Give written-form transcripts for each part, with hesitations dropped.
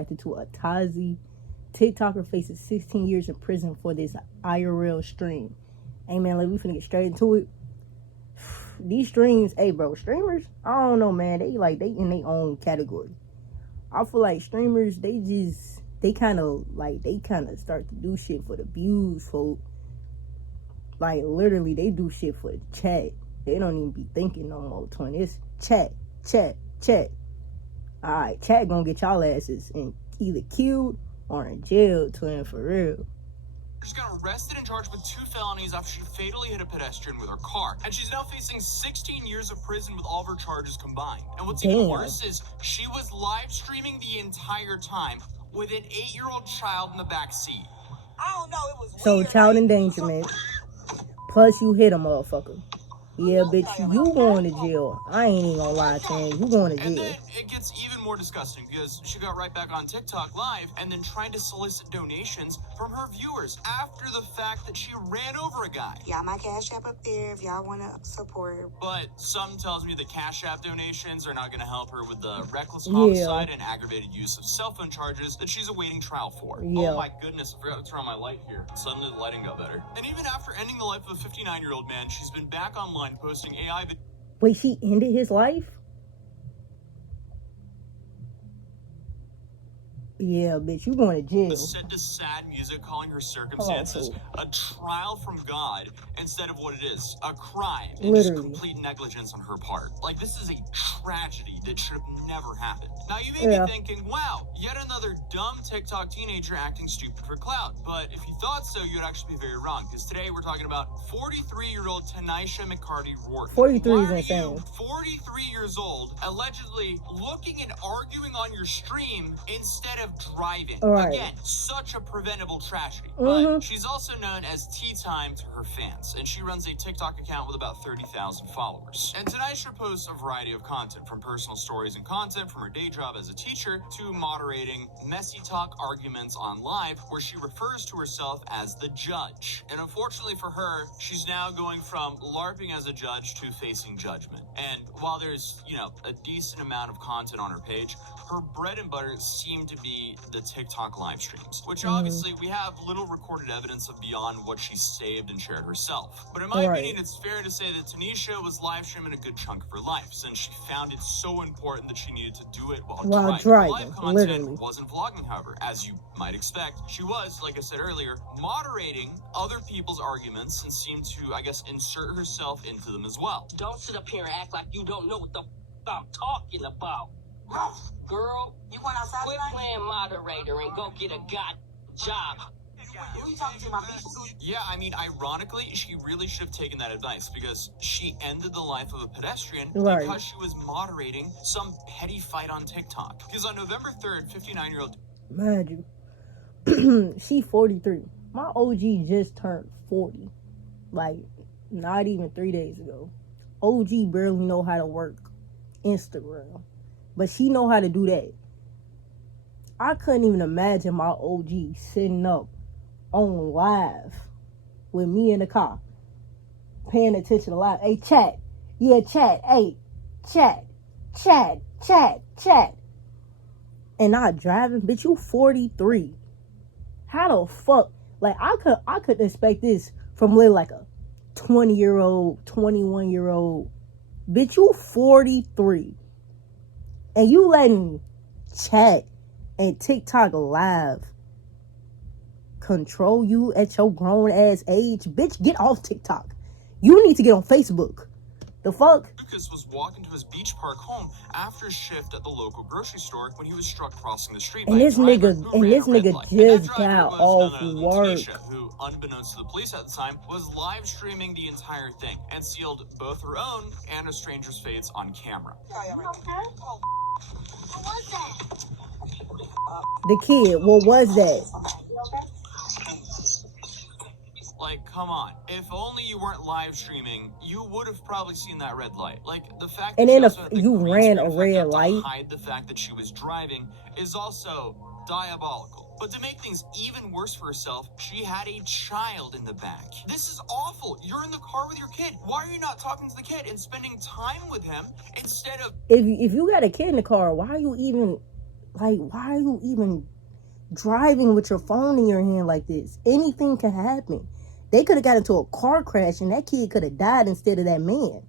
reacted to a Tazi. TikToker faces 16 years in prison for this IRL stream. Hey man, like we finna get straight into it. These streams, hey bro, streamers, I don't know man, they in their own category. I feel like streamers, they kind of start to do shit for the views, folk. Like literally, they do shit for the chat. They don't even be thinking no more, twin. It's chat. Alright, chat gonna get y'all asses in either killed or in jail, twin, for real. She got arrested and charged with 2 felonies after she fatally hit a pedestrian with her car. And she's now facing 16 years of prison with all of her charges combined. And what's even worse is she was live streaming the entire time with an 8-year-old child in the back seat. I don't know, it was so weird. Child endangerment. Plus you hit a motherfucker. Yeah, bitch, you going to jail. I ain't even gonna lie to you. You going to jail. And then it gets even more disgusting because she got right back on TikTok live and then tried to solicit donations from her viewers after the fact that she ran over a guy. Yeah, my Cash App up there if y'all want to support her. But something tells me the Cash App donations are not going to help her with the reckless homicide and aggravated use of cell phone charges that she's awaiting trial for. Oh my goodness, I forgot to turn on my light here. Suddenly the lighting got better. And even after ending the life of a 59-year-old man, she's been back online posting AI videos. Wait, she ended his life? Yeah, bitch, you going to jail. Set to sad music, calling her circumstances a trial from God instead of what it is, a crime and just complete negligence on her part. Like, this is a tragedy that should have never happened. Now, you may be thinking, wow, yet another dumb TikTok teenager acting stupid for clout. But if you thought so, you'd actually be very wrong, because today we're talking about 43-year-old Tanisha McCarty Rourke. 43 is insane. 43 years old, allegedly looking and arguing on your stream instead of driving. Again, such a preventable tragedy. But she's also known as Tea Time to her fans, and she runs a TikTok account with about 30,000 followers. And Tanisha posts a variety of content, from personal stories and content from her day job as a teacher to moderating messy talk arguments on live where she refers to herself as the judge. And unfortunately for her, she's now going from LARPing as a judge to facing judgment. And while there's, a decent amount of content on her page, her bread and butter seem to be the TikTok live streams, which obviously we have little recorded evidence of beyond what she saved and shared herself. But in my opinion, it's fair to say that Tanisha was live streaming a good chunk of her life, since she found it so important that she needed to do it while driving. Live content wasn't vlogging, however. As you might expect, she was, like I said earlier, moderating other people's arguments and seemed to, I guess, insert herself into them as well. Don't sit up here and act like you don't know what the I'm talking about. Girl, you went outside quit playing moderator and go get a job. Who you talking to, my bitch? Yeah, I mean, ironically, she really should have taken that advice, because she ended the life of a pedestrian because she was moderating some petty fight on TikTok. Because on November 3rd, 59-year-old... Mind you, she 43. My OG just turned 40. Like, not even 3 days ago. OG barely know how to work Instagram. But she know how to do that. I couldn't even imagine my OG sitting up on live with me in the car, paying attention to live. Hey, chat. Yeah, chat. Hey, chat. And not driving. Bitch, you 43. How the fuck? Like, I could expect this from like a 20-year-old, 21-year-old. Bitch, you 43. And you letting chat and TikTok live control you at your grown ass age? Bitch, get off TikTok. You need to get on Facebook. The fuck? Lucas was walking to his beach park home after a shift at the local grocery store when he was struck crossing the street. And this nigga just got off work. Tanisha, who, unbeknownst to the police at the time, was live streaming the entire thing and sealed both her own and a stranger's fates on camera. What was that? The kid, what was that? Like, come on. If only you weren't live streaming, you would have probably seen that red light. Like, the fact that you ran a red light to hide the fact that she was driving is also diabolical. But to make things even worse for herself, she had a child in the back. This is awful. You're in the car with your kid. Why are you not talking to the kid and spending time with him instead of... If you got a kid in the car, why are you even Like, why are you even driving with your phone in your hand like this? Anything can happen. They could have got into a car crash and that kid could have died instead of that man.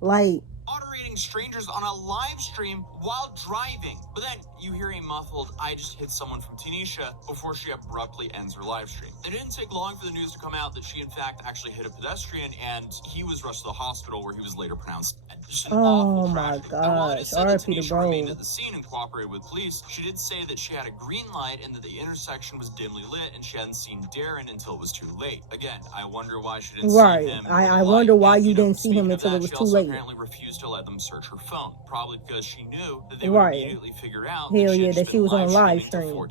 Like, moderating strangers on a live stream while driving. But then you hear a muffled, "I just hit someone" from Tanisha before she abruptly ends her live stream. It didn't take long for the news to come out that she in fact actually hit a pedestrian and he was rushed to the hospital where he was later pronounced dead. Just an awful tragedy. And while it is said that Tanisha remained at the scene and cooperated with police, she did say that she had a green light and that the intersection was dimly lit and she hadn't seen Darren until it was too late. Again, I wonder why she didn't see him. I wonder why you didn't see him until it was too late. She apparently refused to let them search her phone, probably because she knew that they would immediately figure out that she was on live stream.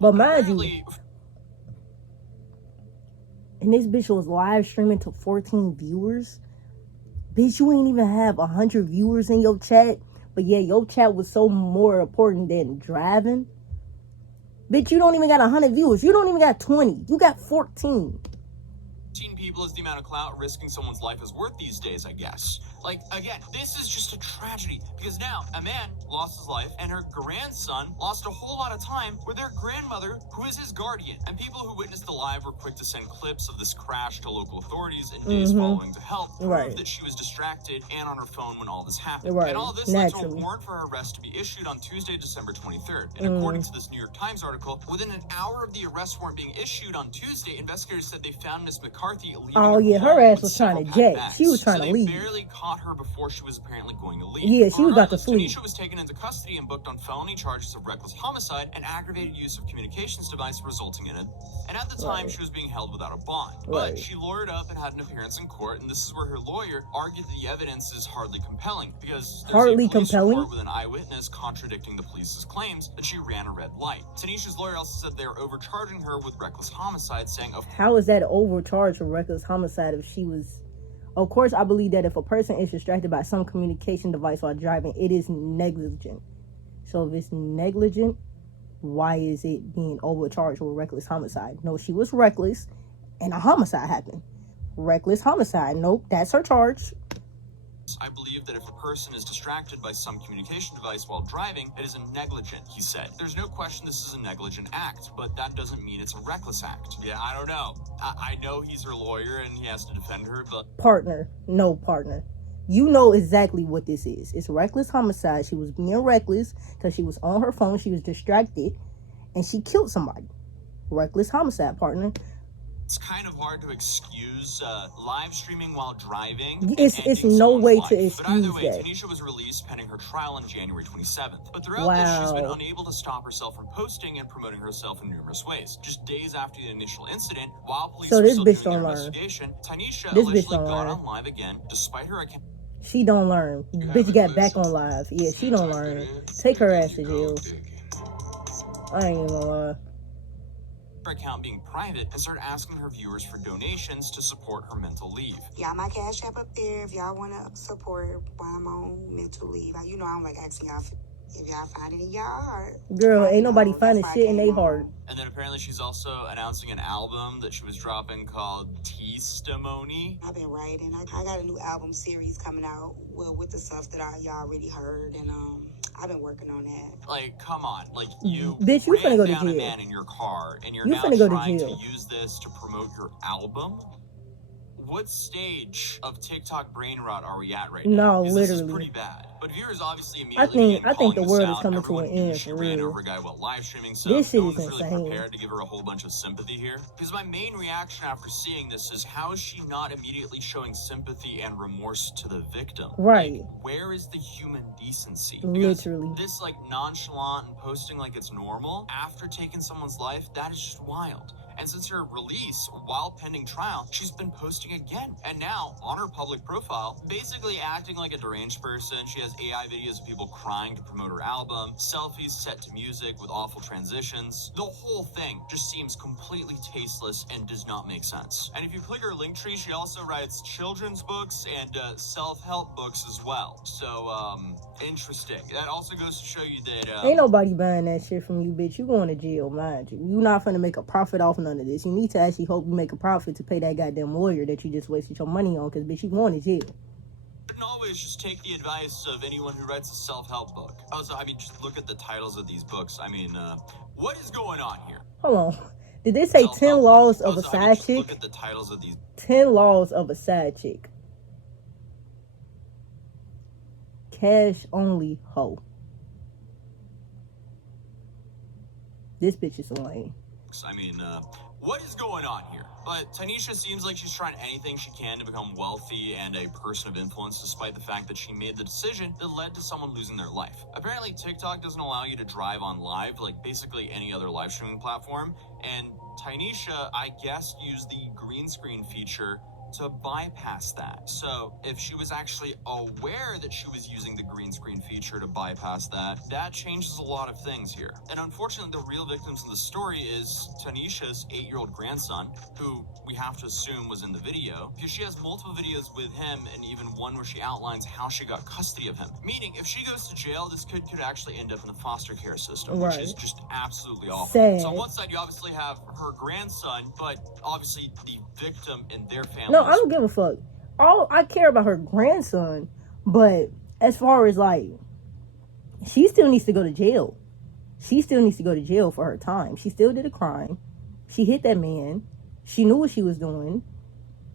But mind you, and this bitch was live streaming to 14 viewers. Bitch, you ain't even have 100 viewers in your chat, but yeah, your chat was so more important than driving. Bitch, you don't even got 100 viewers. You don't even got 20. You got 14. 14 people is the amount of clout risking someone's life is worth these days, I guess. Like, again, this is just a tragedy because now a man lost his life and her grandson lost a whole lot of time with their grandmother, who is his guardian. And people who witnessed the live were quick to send clips of this crash to local authorities in days following to help prove that she was distracted and on her phone when all this happened. And all this led to a warrant for her arrest to be issued on Tuesday, December 23rd. And according to this New York Times article, within an hour of the arrest warrant being issued on Tuesday, investigators said they found Miss McCarthy leaving her ass was trying to jet. She was trying to leave. They barely caught her before she was apparently going to leave. Yeah, she was about to flee. Tanisha was taken into custody and booked on felony charges of reckless homicide and aggravated use of communications device resulting in it. And at the time, she was being held without a bond. But she lawyered up and had an appearance in court, and this is where her lawyer argued that the evidence is hardly compelling because there's a police report with an eyewitness contradicting the police's claims that she ran a red light. Tanisha's lawyer also said they were overcharging her with reckless homicide, saying, how is that overcharged for reckless homicide if she was... Of course, I believe that if a person is distracted by some communication device while driving, it is negligent. So if it's negligent, why is it being overcharged with reckless homicide? No, she was reckless and a homicide happened. Reckless homicide. Nope, that's her charge. I believe that if a person is distracted by some communication device while driving, it is a negligent, he said. There's no question this is a negligent act, but that doesn't mean it's a reckless act. Yeah, I don't know. I know he's her lawyer and he has to defend her, but... Partner. You know exactly what this is. It's reckless homicide. She was being reckless because she was on her phone, she was distracted, and she killed somebody. Reckless homicide, partner. It's kind of hard to excuse live streaming while driving. It's no way to excuse that. But either way, that. Tanisha was released pending her trial on January 27th. But throughout this, she's been unable to stop herself from posting and promoting herself in numerous ways. Just days after the initial incident, while police were still doing their investigation, Tanisha allegedly got on live again, despite her account. She don't learn. Bitch got back on live. Yeah, she don't learn. Take her ass to jail. I ain't gonna lie. Her account being private and started asking her viewers for donations to support her mental leave. Yeah, my Cash App up there if y'all want to support while I'm on mental leave. You know, I don't like asking y'all if y'all find it in y'all heart. Girl, ain't nobody finding shit in their heart. And then apparently she's also announcing an album that she was dropping called Testimony. I've been writing. I got a new album series coming out with the stuff that y'all already heard, and I've been working on that. Like, come on. Like, you bitch, you finna go to jail. A man in your car, and you're now trying to use this to promote your album? What stage of TikTok brain rot are we at right now? No, literally. This is pretty bad. But viewers obviously immediately I think the world is coming to an end for real. Over a guy while live streaming, so this shit no is one's insane. really prepared to give her a whole bunch of sympathy here. Because my main reaction after seeing this is, how is she not immediately showing sympathy and remorse to the victim? Right. Like, where is the human decency? Literally. Because this, like, nonchalant and posting like it's normal after taking someone's life, that is just wild. And since her release, while pending trial, she's been posting again. And now, on her public profile, basically acting like a deranged person. She has AI videos of people crying to promote her album, selfies set to music with awful transitions. The whole thing just seems completely tasteless and does not make sense. And if you click her link tree, she also writes children's books and self-help books as well. So, interesting. That also goes to show you that... ain't nobody buying that shit from you, bitch. You going to jail, mind you. You not finna make a profit off none of this. You need to actually hope you make a profit to pay that goddamn lawyer that you just wasted your money on, because bitch, you going to jail. always just take the advice of anyone who writes a self-help book. Also, I mean, just look at the titles of these books. I mean, what is going on here? Hold on. Did they say 10 laws of a side chick? Look at the titles of these. 10 laws of a side chick. Cash only hoe. This bitch is lame. I mean, what is going on here? But Tanisha seems like she's trying anything she can to become wealthy and a person of influence, despite the fact that she made the decision that led to someone losing their life. Apparently, TikTok doesn't allow you to drive on live, like basically any other live streaming platform, and Tanisha, I guess, used the green screen feature to bypass that. So if she was actually aware that she was using the green screen feature to bypass that, that changes a lot of things here. And unfortunately, the real victims of the story is Tanisha's 8-year-old grandson, who we have to assume was in the video, because she has multiple videos with him and even one where she outlines how she got custody of him. Meaning, if she goes to jail, this kid could actually end up in the foster care system, which is just absolutely awful. Sad. So on one side, you obviously have her grandson, but obviously the victim and their family. No, I don't give a fuck. All I care about her grandson, but as far as like, she still needs to go to jail. She still needs to go to jail for her time. She still did a crime. She hit that man. She knew what she was doing.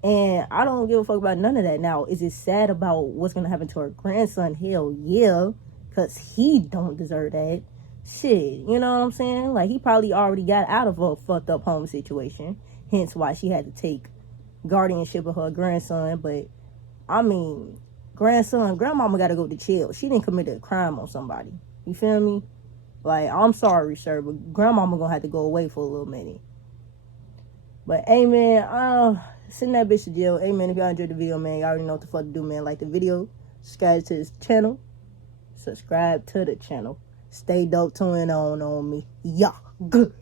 And I don't give a fuck about none of that. Now, is it sad about what's going to happen to her grandson? Hell yeah. Because he don't deserve that. Shit, you know what I'm saying? Like, he probably already got out of a fucked up home situation. Hence why she had to take guardianship of her grandson. But, I mean, grandmama got to go to jail. She didn't commit a crime on somebody. You feel me? Like, I'm sorry, sir, but grandmama going to have to go away for a little minute. But, hey, man, send that bitch to jail. Hey, man, if y'all enjoyed the video, man, y'all already know what the fuck to do, man. Like the video, subscribe to this channel. Subscribe to the channel. Stay dope, tune on me. Yeah, good.